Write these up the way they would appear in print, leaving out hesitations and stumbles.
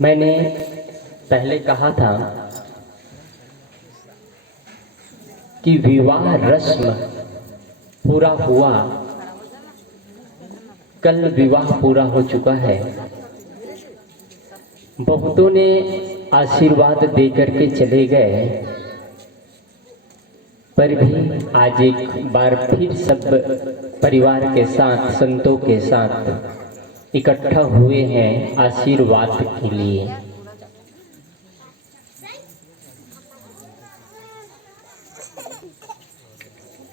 मैंने पहले कहा था कि विवाह रस्म पूरा हुआ, कल विवाह पूरा हो चुका है। बहुतों ने आशीर्वाद दे करके चले गए, पर भी आज एक बार फिर सब परिवार के साथ, संतों के साथ इकट्ठा हुए हैं आशीर्वाद के लिए।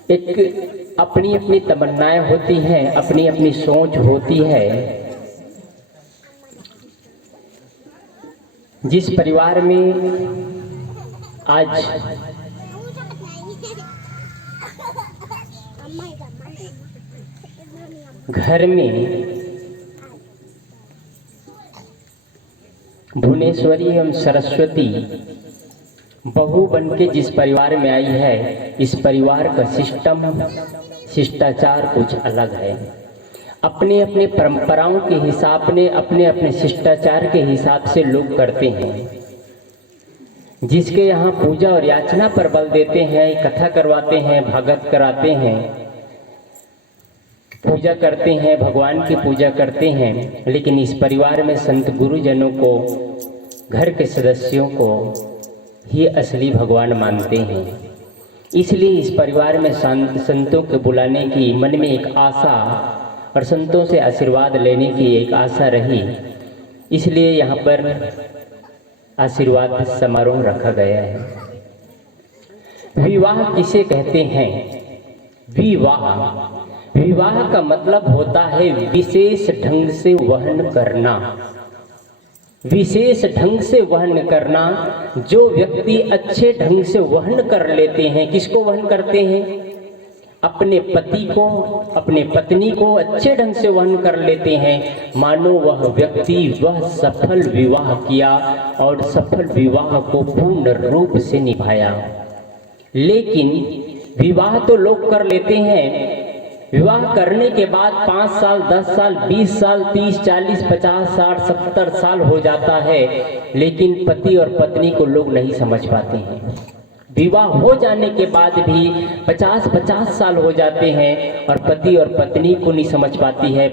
एक अपनी अपनी तमन्नाएं होती हैं, अपनी अपनी सोच होती है। जिस परिवार में आज घर में भुवनेश्वरी एवं सरस्वती बहू बन के जिस परिवार में आई है, इस परिवार का शिष्टाचार कुछ अलग है। अपने अपने परंपराओं के हिसाब ने, अपने अपने शिष्टाचार के हिसाब से लोग करते हैं। जिसके यहाँ पूजा और याचना पर बल देते हैं, कथा करवाते हैं, भागवत कराते हैं, पूजा करते हैं, भगवान की पूजा करते हैं। लेकिन इस परिवार में संत गुरुजनों को, घर के सदस्यों को ही असली भगवान मानते हैं। इसलिए इस परिवार में संतों के बुलाने की मन में एक आशा और संतों से आशीर्वाद लेने की एक आशा रही। इसलिए यहाँ पर आशीर्वाद समारोह रखा गया है। विवाह किसे कहते हैं? विवाह का मतलब होता है विशेष ढंग से वहन करना। विशेष ढंग से वहन करना। जो व्यक्ति अच्छे ढंग से वहन कर लेते हैं, किसको वहन करते हैं? अपने पति को, अपने पत्नी को अच्छे ढंग से वहन कर लेते हैं, मानो वह व्यक्ति वह सफल विवाह किया और सफल विवाह को पूर्ण रूप से निभाया। लेकिन विवाह तो लोग कर लेते हैं, विवाह करने के बाद 5 साल, 10 साल, 20 साल, 30, 40, 50, 60, 70 साल हो जाता है, लेकिन पति और पत्नी को लोग नहीं समझ पाते हैं। विवाह हो जाने के बाद भी 50 साल हो जाते हैं और पति और पत्नी को नहीं समझ पाती है,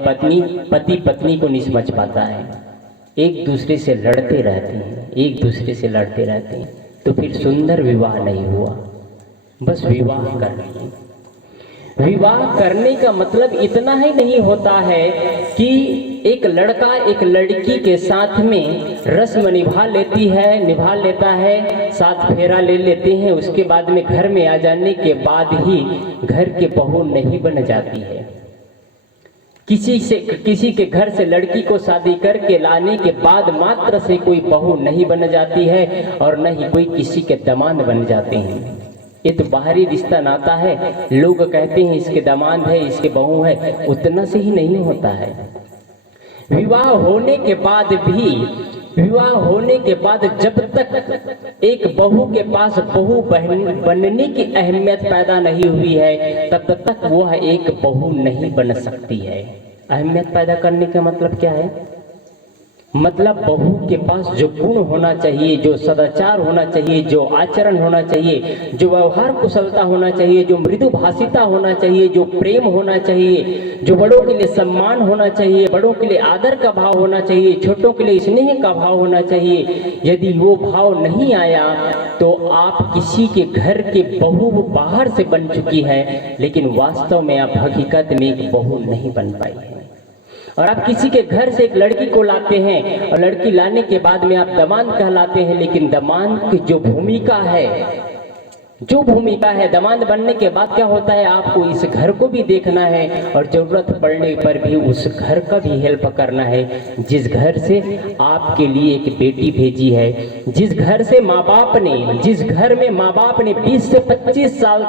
पति पत्नी को नहीं समझ पाता है। एक दूसरे से लड़ते रहते हैं, एक दूसरे से लड़ते रहते हैं, तो फिर सुंदर विवाह नहीं हुआ। बस विवाह कर लिए। विवाह करने का मतलब इतना ही नहीं होता है कि एक लड़का एक लड़की के साथ में रस्म निभा लेता है, साथ फेरा ले लेते हैं, उसके बाद में घर में आ जाने के बाद ही घर के बहू नहीं बन जाती है। किसी के घर से लड़की को शादी करके लाने के बाद मात्र से कोई बहू नहीं बन जाती है और न ही कोई किसी के दामाद बन जाते हैं। ये तो बाहरी रिश्ता नाता है, लोग कहते हैं इसके दामाद है, इसके बहू है, उतना से ही नहीं होता है। विवाह होने के बाद जब तक एक बहू के पास बहू बनने की अहमियत पैदा नहीं हुई है, तब तक वह एक बहू नहीं बन सकती है। अहमियत पैदा करने का मतलब क्या है? मतलब बहू के पास जो गुण होना चाहिए, जो सदाचार होना चाहिए, जो आचरण होना चाहिए, जो व्यवहार कुशलता होना चाहिए, जो मृदु भाषिता होना चाहिए, जो प्रेम होना चाहिए, जो बड़ों के लिए सम्मान होना चाहिए, बड़ों के लिए आदर का भाव होना चाहिए, छोटों के लिए स्नेह का भाव होना चाहिए। यदि वो भाव नहीं आया तो आप किसी के घर के बहू बाहर से बन चुकी है, लेकिन वास्तव में आप हकीकत में एक बहू नहीं बन पाई है। और आप किसी के घर से एक लड़की को लाते हैं और लड़की लाने के बाद में आप दामाद कहलाते हैं, लेकिन दामाद की जो भूमिका है, दामाद बनने के बाद क्या होता है? आपको इस घर को भी देखना है और जरूरत पड़ने पर भी उस घर का भी हेल्प करना है। जिस घर से आपके लिए एक बेटी भेजी है, जिस घर में माँ बाप ने 20 से 25 साल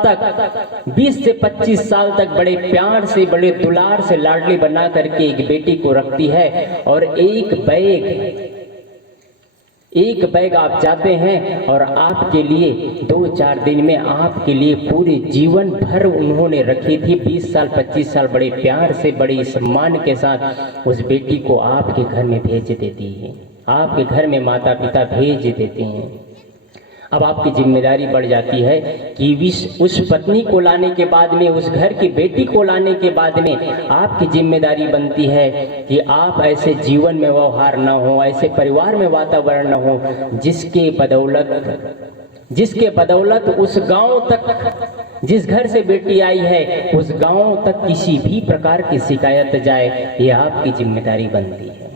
तक बड़े प्यार से, बड़े दुलार से, लाडली बना करके एक बेटी को रखती है, और एक बैग आप जाते हैं और आपके लिए 2-4 दिन में आपके लिए पूरे जीवन भर उन्होंने रखी थी। 20 साल 25 साल बड़े प्यार से, बड़े सम्मान के साथ उस बेटी को आपके घर में भेज देती है। आपके घर में माता पिता भेज देते हैं। अब आपकी जिम्मेदारी बढ़ जाती है कि उस पत्नी को लाने के बाद में, उस घर की बेटी को लाने के बाद में आपकी जिम्मेदारी बनती है कि आप ऐसे जीवन में व्यवहार न हो, ऐसे परिवार में वातावरण न हो जिसके बदौलत उस गांव तक, जिस घर से बेटी आई है उस गांव तक किसी भी प्रकार की शिकायत जाए, ये आपकी जिम्मेदारी बनती है।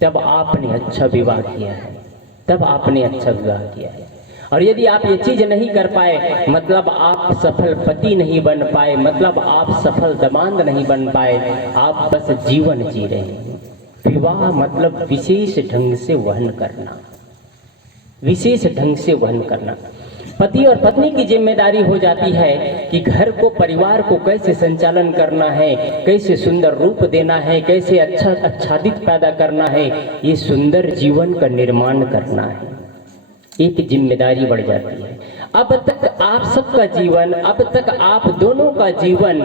तब आपने अच्छा विवाह किया है, तब आपने अच्छा विवाह किया है। और यदि आप ये चीज नहीं कर पाए, मतलब आप सफल पति नहीं बन पाए, मतलब आप सफल दामाद नहीं बन पाए, आप बस जीवन जी रहे हैं। विवाह मतलब विशेष ढंग से वहन करना, विशेष ढंग से वहन करना। पति और पत्नी की जिम्मेदारी हो जाती है कि घर को, परिवार को कैसे संचालन करना है, कैसे सुंदर रूप देना है, कैसे आच्छादित पैदा करना है, ये सुंदर जीवन का निर्माण करना है। एक जिम्मेदारी बढ़ जाती है। अब तक आप सबका जीवन, अब तक आप दोनों का जीवन,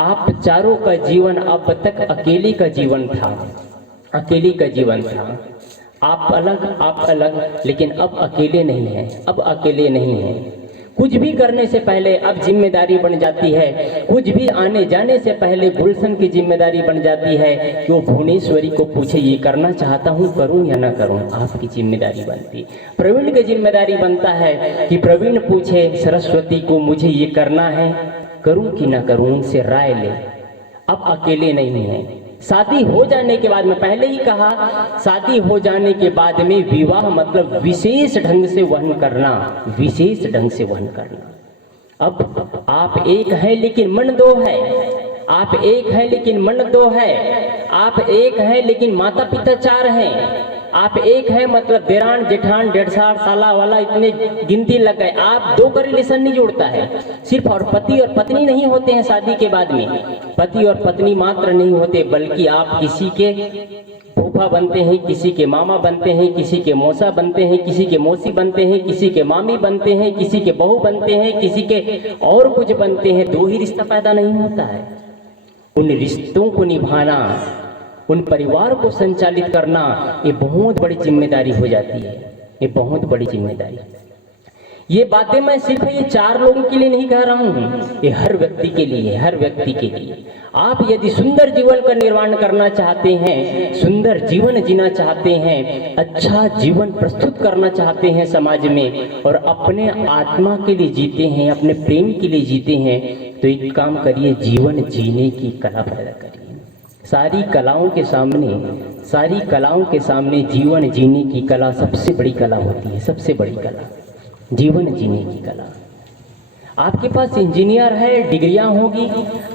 आप चारों का जीवन अब तक अकेले का जीवन था, अकेले का जीवन था। आप अलग, लेकिन अब अकेले नहीं हैं, अब अकेले नहीं हैं। कुछ भी करने से पहले अब जिम्मेदारी बन जाती है, कुछ भी आने जाने से पहले गुलशन की जिम्मेदारी बन जाती है कि वो भुवनेश्वरी को पूछे ये करना चाहता हूँ, करूँ या ना करूँ। आपकी जिम्मेदारी बनती। प्रवीण की जिम्मेदारी बनता है कि प्रवीण पूछे सरस्वती को मुझे ये करना है, करूँ कि ना करूँ, उनसे राय ले। अब अकेले नहीं है। शादी हो जाने के बाद में, पहले ही कहा, शादी हो जाने के बाद में विवाह मतलब विशेष ढंग से वहन करना, विशेष ढंग से वहन करना। अब आप एक हैं लेकिन मन दो है, आप एक हैं लेकिन मन दो है, आप एक हैं लेकिन माता पिता चार हैं, आप एक है मतलब देरान जेठान 1.5 साला वाला इतने गिनती लग गए। आप दो का रिलेशन नहीं जोड़ता है सिर्फ। और पति और पत्नी नहीं होते हैं शादी के बाद में, पति और पत्नी मात्र नहीं होते, बल्कि आप किसी के फूफा बनते हैं, किसी के मामा बनते हैं, किसी के मौसा बनते हैं, किसी के मौसी बनते हैं, किसी के मामी बनते हैं, किसी के बहू बनते हैं, किसी के और कुछ बनते हैं। दो ही रिश्ता पैदा नहीं होता है। उन रिश्तों को निभाना, उन परिवार को संचालित करना, ये बहुत बड़ी जिम्मेदारी हो जाती है, ये बहुत बड़ी जिम्मेदारी। ये बातें मैं सिर्फ ये 4 लोगों के लिए नहीं कह रहा हूँ, ये हर व्यक्ति के लिए, हर व्यक्ति के लिए। आप यदि सुंदर जीवन का निर्माण करना चाहते हैं, सुंदर जीवन जीना चाहते हैं, अच्छा जीवन प्रस्तुत करना चाहते हैं समाज में, और अपने आत्मा के लिए जीते हैं, अपने प्रेम के लिए जीते हैं, तो एक काम करिए, जीवन जीने की कला पैदा करिए। सारी कलाओं के सामने जीवन जीने की कला सबसे बड़ी कला होती है, सबसे बड़ी कला जीवन जीने की कला। आपके पास इंजीनियर है, डिग्रियां होगी,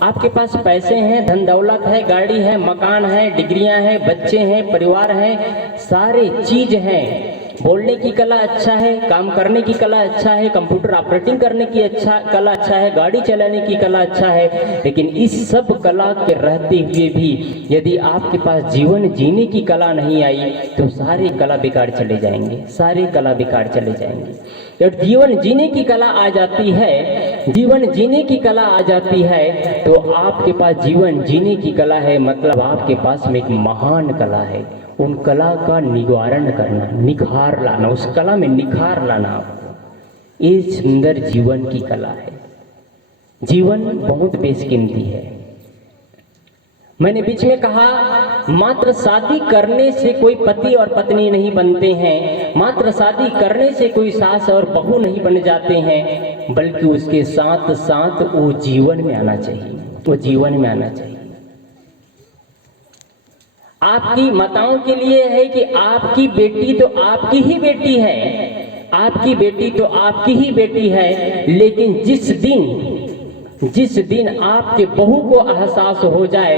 आपके पास पैसे हैं, धन दौलत है, गाड़ी है, मकान है, डिग्रियां हैं, बच्चे हैं, परिवार है, सारे चीज हैं। बोलने की कला अच्छा है, काम करने की कला अच्छा है, कंप्यूटर ऑपरेटिंग करने की कला अच्छा है, गाड़ी चलाने की कला अच्छा है, लेकिन इस सब कला के रहते हुए भी यदि आपके पास जीवन जीने की कला नहीं आई तो सारे कला बेकार चले जाएंगे, सारे कला बेकार चले जाएंगे। जब जीवन जीने की कला आ जाती है, जीवन जीने की कला आ जाती है, तो आपके पास जीवन जीने की कला है, मतलब आपके पास में एक महान कला है। उन कला का निवारण करना, निखार लाना, उस कला में निखार लाना, आपको ये सुंदर जीवन की कला है। जीवन बहुत बेशकीमती है। मैंने बीच में कहा, मात्र शादी करने से कोई पति और पत्नी नहीं बनते हैं, मात्र शादी करने से कोई सास और बहू नहीं बन जाते हैं, बल्कि उसके साथ साथ वो जीवन में आना चाहिए, वो जीवन में आना चाहिए। आपकी माताओं के लिए है कि आपकी बेटी तो आपकी ही बेटी है, आपकी बेटी तो आपकी ही बेटी है, लेकिन जिस दिन आपके बहू को एहसास हो जाए,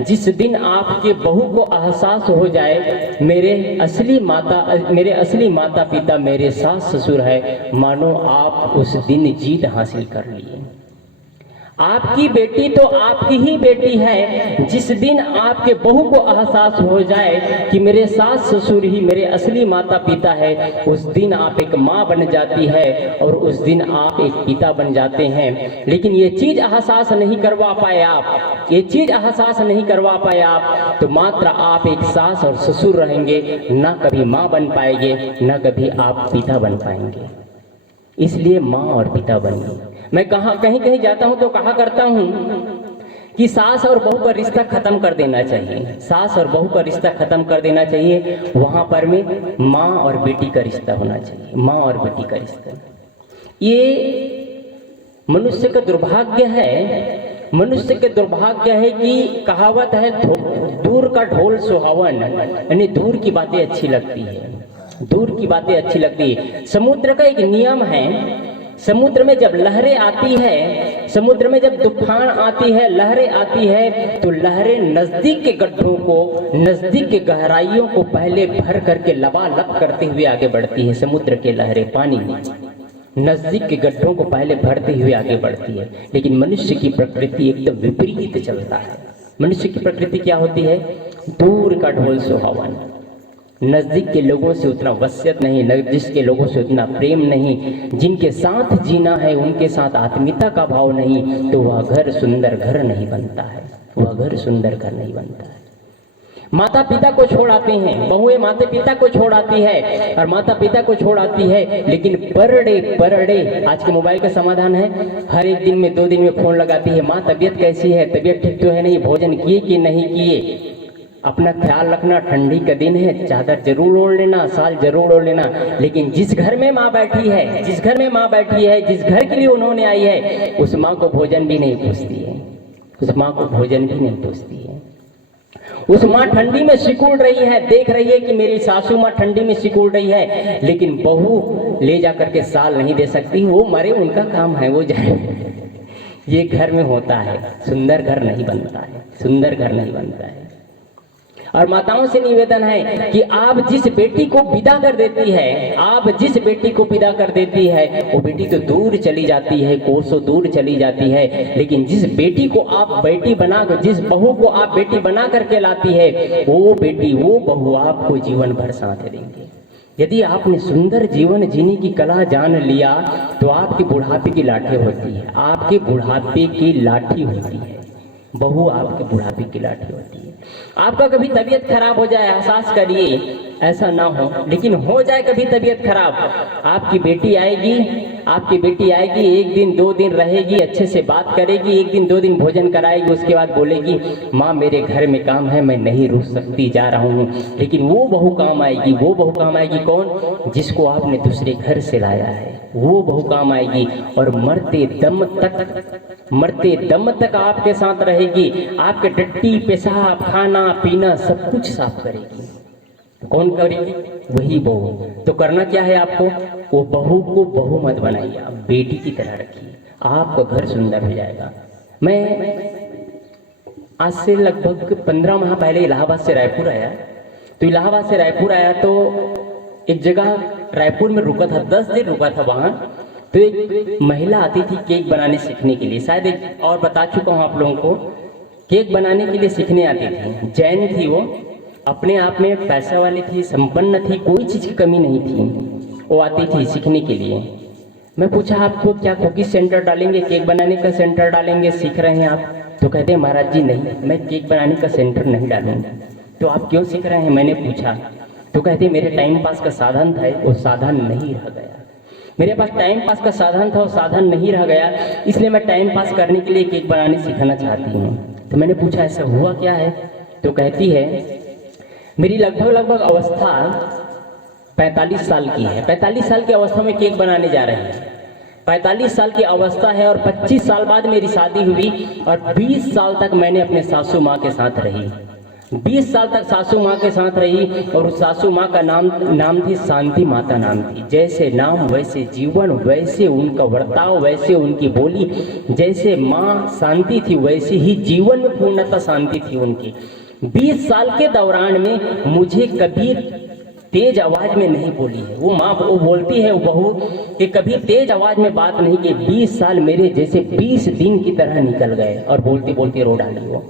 जिस दिन आपके बहू को एहसास हो जाए मेरे असली माता पिता मेरे सास ससुर है, मानो आप उस दिन जीत हासिल कर लिए। आपकी बेटी तो आपकी ही बेटी है। जिस दिन आपके बहू को एहसास हो जाए कि मेरे सास ससुर ही मेरे असली माता पिता है, उस दिन आप एक माँ बन जाती है और उस दिन आप एक पिता बन जाते हैं। लेकिन ये चीज़ एहसास नहीं करवा पाए आप, ये चीज़ एहसास नहीं करवा पाए आप, तो मात्र आप एक सास और ससुर रहेंगे, ना कभी माँ बन पाएंगे, ना कभी आप पिता बन पाएंगे। इसलिए माँ और पिता बनिए। मैं कहीं कहीं जाता हूँ तो कहा करता हूँ कि सास और बहू का रिश्ता खत्म कर देना चाहिए, सास और बहू का रिश्ता खत्म कर देना चाहिए। वहाँ पर में माँ और बेटी का रिश्ता होना चाहिए, माँ और बेटी का रिश्ता। ये मनुष्य का दुर्भाग्य है, मनुष्य के दुर्भाग्य है कि कहावत है दूर का ढोल सुहावन, यानी दूर की बातें अच्छी लगती है, दूर की बातें अच्छी लगती है। समुद्र का एक नियम है, समुद्र में जब लहरें आती है, समुद्र में जब तूफान आती है, लहरें आती है, तो लहरें नजदीक के गड्ढों को, नजदीक के गहराइयों को पहले भर करके लबालब करते हुए आगे बढ़ती है। समुद्र के लहरें पानी में नजदीक के गड्ढों को पहले भरते हुए आगे बढ़ती है। लेकिन मनुष्य की प्रकृति एकदम विपरीत चलता है। मनुष्य की प्रकृति क्या होती है? दूर का ढोल सुहावन, नज़दीक के लोगों से उतना वसीयत नहीं, नज़दीक के लोगों से उतना प्रेम नहीं, जिनके साथ जीना है उनके साथ आत्मीयता का भाव नहीं, तो वह घर सुंदर घर नहीं बनता है, वह घर सुंदर घर नहीं बनता है। माता पिता को छोड़ आते हैं, बहुएं माता पिता को छोड़ आती है और माता पिता को छोड़ आती है, लेकिन पर डे आज के मोबाइल का समाधान है, हर एक दिन में 2 दिन में फ़ोन लगाती है, माँ तबीयत कैसी है, तबीयत ठीक तो है नहीं, भोजन किए कि नहीं किए, अपना ख्याल रखना, ठंडी का दिन है, चादर जरूर ओढ़ लेना, साल जरूर ओढ़ लेना। लेकिन जिस घर में माँ बैठी है, जिस घर में माँ बैठी है, जिस घर के लिए उन्होंने आई है, उस माँ को भोजन भी नहीं पूछती है, उस माँ को भोजन भी नहीं पूछती है। उस माँ ठंडी में सिकुड़ रही है, देख रही है कि मेरी सासू माँ ठंडी में सिकुड़ रही है, लेकिन बहू ले जा करके साल नहीं दे सकती, वो मरे उनका काम है, वो जाए। ये घर में होता है, सुंदर घर नहीं बनता है, सुंदर घर नहीं बनता है। और माताओं से निवेदन है कि आप जिस बेटी को विदा कर देती है, आप जिस बेटी को विदा कर देती है, वो बेटी तो दूर चली जाती है, कोसों दूर चली जाती है, लेकिन जिस बेटी को आप बेटी बना कर, जिस बहू को आप बेटी बना करके लाती है, वो बेटी, वो बहू आपको जीवन भर साथ देंगे। यदि आपने सुंदर जीवन जीने की कला जान लिया, तो आपकी बुढ़ापे की लाठी होती है, आपके बुढ़ापे की लाठी होती है, बहू आपके बुढ़ापे की लाठी होती है। आपका कभी तबीयत खराब हो जाए, एहसास करिए, ऐसा ना हो, लेकिन हो जाए कभी तबीयत खराब, आपकी बेटी आएगी, आपकी बेटी आएगी, 1 दिन 2 दिन रहेगी, अच्छे से बात करेगी, 1 दिन 2 दिन भोजन कराएगी, उसके बाद बोलेगी माँ मेरे घर में काम है, मैं नहीं रुक सकती, जा रहा हूँ। लेकिन वो बहू काम आएगी, वो बहू काम आएगी कौन? जिसको आपने दूसरे घर से लाया है, वो बहू काम आएगी और मरते दम तक आपके साथ रहेगी, आपके टट्टी पेशाब खाना पीना सब कुछ साफ करेगी। कौन करेगी? वही बहू। तो करना क्या है आपको? वो बहू को बहू मत बनाइए, आप बेटी की तरह रखिए, आपका घर सुंदर हो जाएगा। मैं आज से लगभग 15 माह पहले इलाहाबाद से रायपुर आया, तो इलाहाबाद से रायपुर आया तो एक जगह रायपुर में रुका था, 10 दिन रुका था वहाँ। तो एक महिला आती थी केक बनाने सीखने के लिए, शायद एक और बता चुका हूँ आप लोगों को, केक बनाने के लिए सीखने आती थी। जैन थी वो, अपने आप में पैसा वाली थी, संपन्न थी, कोई चीज़ की कमी नहीं थी। वो आती थी सीखने के लिए। मैं पूछा आपको क्या कुकीज सेंटर डालेंगे, केक बनाने का सेंटर डालेंगे, सीख रहे हैं आप? तो कहते हैं महाराज जी नहीं, मैं केक बनाने का सेंटर नहीं डालूंगा। तो आप क्यों सीख रहे हैं? मैंने पूछा। तो कहते मेरे टाइम पास का साधन था, वो साधन नहीं रह गया। मेरे पास टाइम पास का साधन था, वो साधन नहीं रह गया, इसलिए मैं टाइम पास करने के लिए केक बनाने सीखना चाहती हूँ। तो मैंने पूछा ऐसा हुआ क्या है? तो कहती है मेरी लगभग अवस्था 45 साल की है, 45 साल की अवस्था में केक बनाने जा रहे हैं, 45 साल की अवस्था है और 25 साल बाद मेरी शादी हुई और 20 साल तक मैंने अपने सासू माँ के साथ रही, 20 साल तक सासू माँ के साथ रही। और उस सासू माँ का नाम थी शांति माता नाम थी। जैसे नाम वैसे जीवन, वैसे उनका बर्ताव, वैसे उनकी बोली, जैसे माँ शांति थी वैसे ही जीवन में पूर्णतः शांति थी उनकी। 20 साल के दौरान में मुझे कभी तेज आवाज में नहीं बोली है। वो माँ वो बोलती है वो बहू कि कभी तेज आवाज में बात नहीं की। 20 साल मेरे जैसे 20 दिन की तरह निकल गए, और बोलती बोलती रो डाली वो।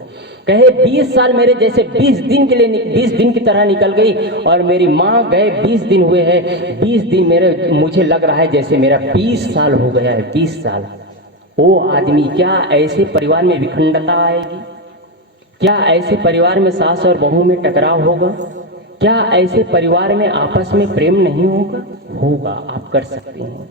कहे 20 साल मेरे जैसे 20 दिन के लिए 20 दिन की तरह निकल गई, और मेरी माँ गए 20 दिन हुए हैं। 20 दिन मेरे मुझे लग रहा है जैसे मेरा 20 साल हो गया है, 20 साल। वो आदमी, क्या ऐसे परिवार में विखंडता आएगी? क्या ऐसे परिवार में सास और बहू में टकराव होगा? क्या ऐसे परिवार में आपस में प्रेम नहीं होगा? होगा, आप कर सकते हैं।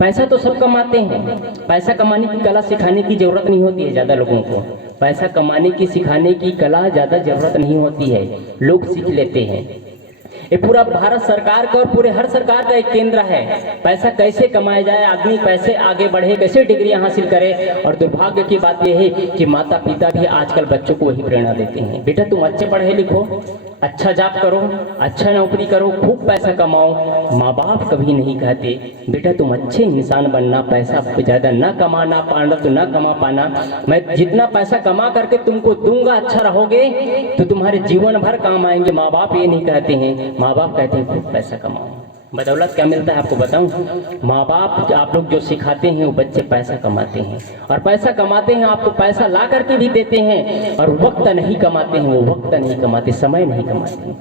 पैसा तो सब कमाते हैं, पैसा कमाने की कला सिखाने की जरूरत नहीं होती है ज़्यादा लोगों को। पैसा कमाने की सिखाने की कला ज़्यादा जरूरत नहीं होती है, लोग सीख लेते हैं। ये पूरा भारत सरकार का और पूरे हर सरकार का एक केंद्र है, पैसा कैसे कमाया जाए, आदमी पैसे आगे बढ़े, कैसे डिग्रियां हासिल करे। और दुर्भाग्य की बात यह है कि माता पिता भी आजकल बच्चों को वही प्रेरणा देते हैं, बेटा तुम अच्छे पढ़े लिखो, अच्छा जॉब करो, अच्छा नौकरी करो, खूब पैसा कमाओ। माँ बाप कभी नहीं कहते बेटा तुम अच्छे इंसान बनना, पैसा ज़्यादा ना कमाना, पाना तो ना कमा पाना, मैं जितना पैसा कमा करके तुमको दूंगा, अच्छा रहोगे तो तुम्हारे जीवन भर काम आएंगे। माँ बाप ये नहीं कहते हैं, माँ बाप कहते हैं खूब पैसा कमाओ। बदौलत क्या मिलता है आपको बताऊं? माँ बाप आप लोग जो सिखाते हैं वो बच्चे पैसा कमाते हैं, और पैसा कमाते हैं आपको पैसा ला करके भी देते हैं, और वक्त नहीं कमाते हैं, वो वक्त नहीं कमाते, समय नहीं कमाते।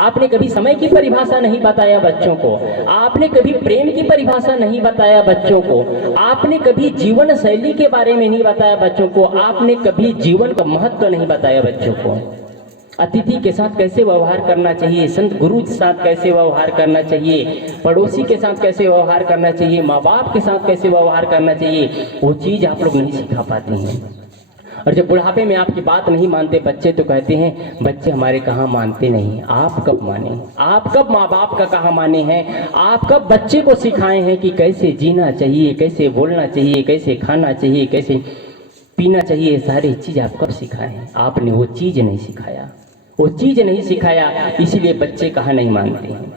आपने कभी समय की परिभाषा नहीं बताया बच्चों को, आपने कभी प्रेम की परिभाषा नहीं बताया बच्चों को, आपने कभी जीवन शैली के बारे में नहीं बताया बच्चों को, आपने कभी जीवन का महत्व नहीं बताया बच्चों को। अतिथि के साथ कैसे व्यवहार करना चाहिए, संत गुरु के साथ कैसे व्यवहार करना चाहिए, पड़ोसी के साथ कैसे व्यवहार करना चाहिए, माँ बाप के साथ कैसे व्यवहार करना चाहिए, वो चीज़ आप लोग नहीं सिखा पाते हैं। और जब बुढ़ापे में आपकी बात नहीं मानते बच्चे तो कहते हैं बच्चे हमारे कहाँ मानते नहीं। आप कब माने? आप कब माँ बाप का कहाँ माने हैं? आप कब बच्चे को सिखाए हैं कि कैसे जीना चाहिए, कैसे बोलना चाहिए, कैसे खाना चाहिए, कैसे पीना चाहिए? सारी चीज़ आप कब सिखाए हैं? आपने वो चीज़ नहीं सिखाया, वो चीज़ नहीं सिखाया, इसीलिए बच्चे कहाँ नहीं मानते हैं।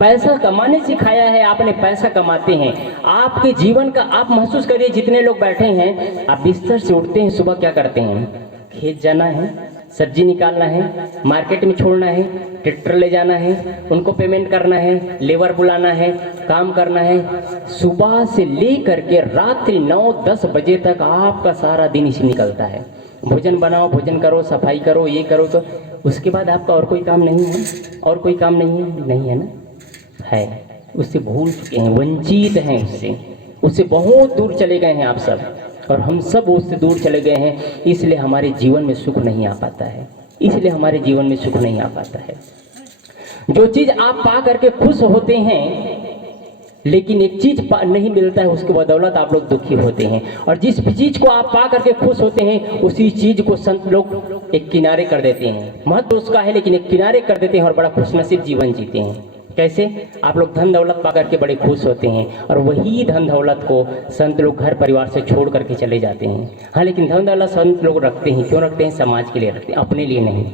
पैसा कमाने सिखाया है आपने, पैसा कमाते हैं। आपके जीवन का आप महसूस करिए, जितने लोग बैठे हैं, आप बिस्तर से उठते हैं, सुबह क्या करते हैं? खेत जाना है, सब्जी निकालना है, मार्केट में छोड़ना है, ट्रैक्टर ले जाना है, उनको पेमेंट करना है, लेबर बुलाना है, काम करना है। सुबह से ले करके रात्रि 9-10 बजे तक आपका सारा दिन इसी निकलता है। भोजन बनाओ, भोजन करो, सफाई करो, ये करो, तो उसके बाद आपका और कोई काम नहीं है? और कोई काम नहीं है? नहीं है ना? है। उससे भूल चुके हैं, वंचित हैं उससे बहुत दूर चले गए हैं आप सब, और हम सब उससे दूर चले गए हैं। इसलिए हमारे जीवन में सुख नहीं आ पाता है, इसलिए हमारे जीवन में सुख नहीं आ पाता है। जो चीज़ आप पा करके खुश होते हैं, लेकिन एक चीज नहीं मिलता है, उसके बदौलत आप लोग दुखी होते हैं। और जिस चीज को आप पा करके खुश होते हैं, उसी चीज को संत लोग एक किनारे कर देते हैं। महत्व उसका है लेकिन एक किनारे कर देते हैं और बड़ा खुशनसीब जीवन जीते हैं। कैसे? आप लोग धन दौलत पा करके बड़े खुश होते हैं, और वही धन दौलत को संत लोग घर परिवार से छोड़ करके चले जाते हैं। हाँ, लेकिन धन दौलत संत लोग रखते हैं। क्यों रखते हैं? समाज के लिए रखते हैं, अपने लिए नहीं।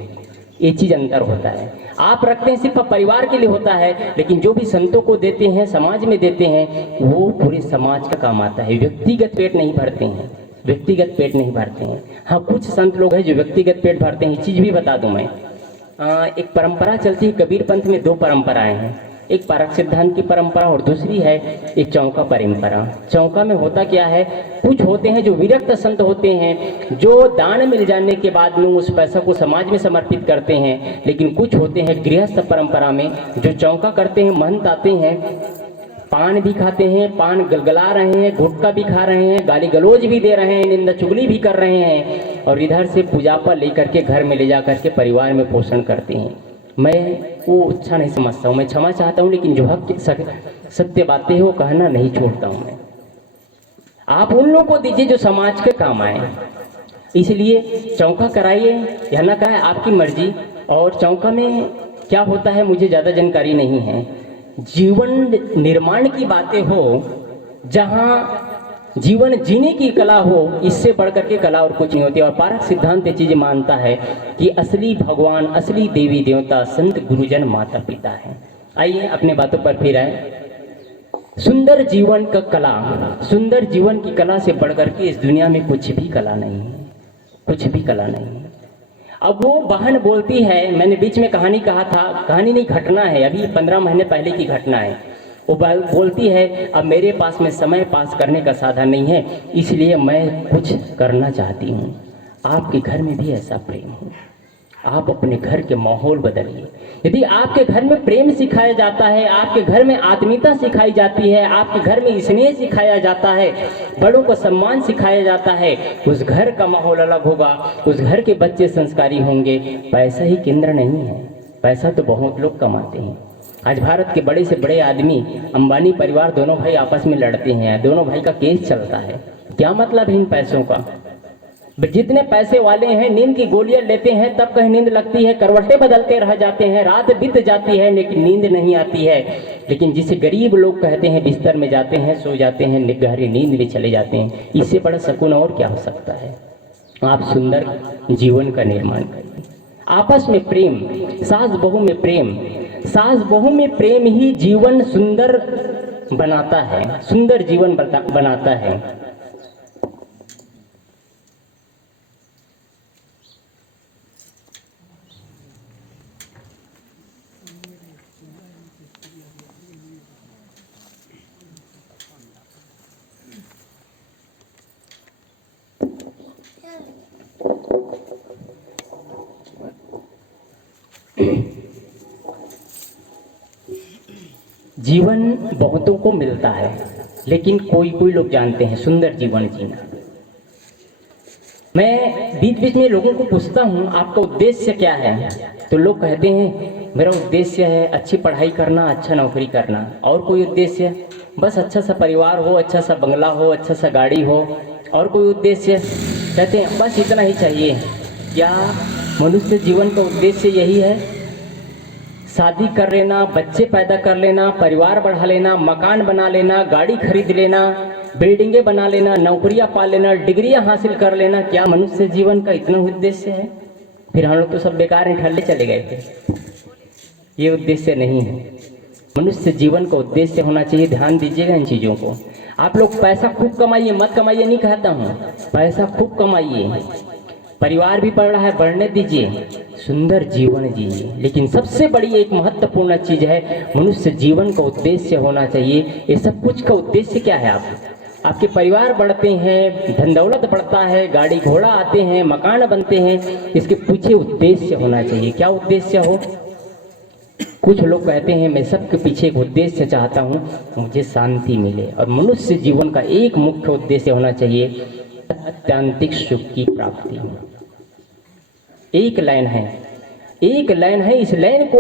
ये चीज़ अंतर होता है। आप रखते हैं सिर्फ परिवार के लिए होता है, लेकिन जो भी संतों को देते हैं, समाज में देते हैं, वो पूरे समाज का काम आता है। व्यक्तिगत पेट नहीं भरते हैं, व्यक्तिगत पेट नहीं भरते हैं। हाँ, कुछ संत लोग हैं जो व्यक्तिगत पेट भरते हैं। ये चीज़ भी बता दूं मैं, एक परंपरा चलती है कबीर पंथ में। 2 परंपराएं हैं, एक पारक सिद्धांत की परंपरा और दूसरी है एक चौका परंपरा। चौका में होता क्या है, कुछ होते हैं जो विरक्त संत होते हैं, जो दान मिल जाने के बाद में उस पैसा को समाज में समर्पित करते हैं। लेकिन कुछ होते हैं गृहस्थ परंपरा में जो चौका करते हैं, महंत आते हैं, पान भी खाते हैं, पान गलगला रहे हैं, गुटखा भी खा रहे हैं, गाली गलौज भी दे रहे हैं, निंदा चुगली भी कर रहे हैं, और इधर से पूजा पर लेकर के घर में ले जा करके परिवार में पोषण करते हैं। मैं वो अच्छा नहीं समझता हूँ, मैं क्षमा चाहता हूँ, लेकिन जो हक सत्य बातें हैं वो कहना नहीं छोड़ता हूँ मैं। आप उन लोगों को दीजिए जो समाज के काम आए, इसलिए चौका कराइए या ना कराए आपकी मर्जी। और चौका में क्या होता है मुझे ज़्यादा जानकारी नहीं है। जीवन निर्माण की बातें हो, जहाँ जीवन जीने की कला हो, इससे बढ़कर के कला और कुछ नहीं होती। और पारक सिद्धांत ये चीज़ मानता है कि असली भगवान, असली देवी देवता संत गुरुजन माता पिता हैं। आइए अपने बातों पर फिर आए। सुंदर जीवन का कला, सुंदर जीवन की कला से बढ़कर के इस दुनिया में कुछ भी कला नहीं है, कुछ भी कला नहीं है। अब वो बहन बोलती है, मैंने बीच में कहानी कहा था, कहानी नहीं घटना है, अभी 15 महीने पहले की घटना है। वो बोलती है अब मेरे पास में समय पास करने का साधन नहीं है, इसलिए मैं कुछ करना चाहती हूँ। आपके घर में भी ऐसा प्रेम हो, आप अपने घर के माहौल बदलिए। यदि आपके घर में प्रेम सिखाया जाता है, आपके घर में आत्मीयता सिखाई जाती है, आपके घर में स्नेह सिखाया जाता है, बड़ों को सम्मान सिखाया जाता है, उस घर का माहौल अलग होगा, उस घर के बच्चे संस्कारी होंगे। पैसा ही केंद्र नहीं है, पैसा तो बहुत लोग कमाते हैं। आज भारत के बड़े से बड़े आदमी, अंबानी परिवार, दोनों भाई आपस में लड़ते हैं, दोनों भाई का केस चलता है। क्या मतलब है इन पैसों का? जितने पैसे वाले हैं नींद की गोलियां लेते हैं तब कहीं नींद लगती है, करवटें बदलते रह जाते हैं, रात बीत जाती है लेकिन नींद नहीं आती है। लेकिन जिसे गरीब लोग कहते हैं, बिस्तर में जाते हैं, सो जाते हैं, गहरी नींद में चले जाते हैं। इससे बड़ा सुकून और क्या हो सकता है? आप सुंदर जीवन का निर्माण करिए, आपस में प्रेम, सास बहू में प्रेम, सास बहू में प्रेम ही जीवन सुंदर बनाता है, सुंदर जीवन बनाता है। जीवन बहुतों को मिलता है, लेकिन कोई कोई लोग जानते हैं सुंदर जीवन जीना। मैं बीच बीच में लोगों को पूछता हूँ आपका उद्देश्य क्या है, तो लोग कहते हैं मेरा उद्देश्य है अच्छी पढ़ाई करना, अच्छा नौकरी करना। और कोई उद्देश्य? बस अच्छा सा परिवार हो, अच्छा सा बंगला हो, अच्छा सा गाड़ी हो। और कोई उद्देश्य? कहते हैं बस इतना ही चाहिए। क्या मनुष्य जीवन का उद्देश्य यही है? शादी कर लेना, बच्चे पैदा कर लेना, परिवार बढ़ा लेना, मकान बना लेना, गाड़ी खरीद लेना, बिल्डिंगें बना लेना, नौकरियां पा लेना, डिग्रियां हासिल कर लेना, क्या मनुष्य जीवन का इतना उद्देश्य है? फिर हम लोग तो सब बेकार निठल्ले चले गए थे। ये उद्देश्य नहीं है। मनुष्य जीवन का उद्देश्य होना चाहिए। ध्यान दीजिएगा इन चीज़ों को। आप लोग पैसा खूब कमाइए, मत कमाइए नहीं कहता हूँ, पैसा खूब कमाइए, परिवार भी बढ़ रहा है, बढ़ने दीजिए, सुंदर जीवन जिए। लेकिन सबसे बड़ी एक महत्वपूर्ण चीज है, मनुष्य जीवन का उद्देश्य होना चाहिए। ये सब कुछ का उद्देश्य क्या है? आपके परिवार बढ़ते हैं, धन दौलत बढ़ता है, गाड़ी घोड़ा आते हैं, मकान बनते हैं, इसके पीछे उद्देश्य होना चाहिए। क्या उद्देश्य हो? कुछ लोग कहते हैं मैं सबके पीछे एक उद्देश्य चाहता हूँ, मुझे शांति मिले। और मनुष्य जीवन का एक मुख्य उद्देश्य होना चाहिए, आत्यंतिक सुख की प्राप्ति। एक लाइन है, एक लाइन है, इस लाइन को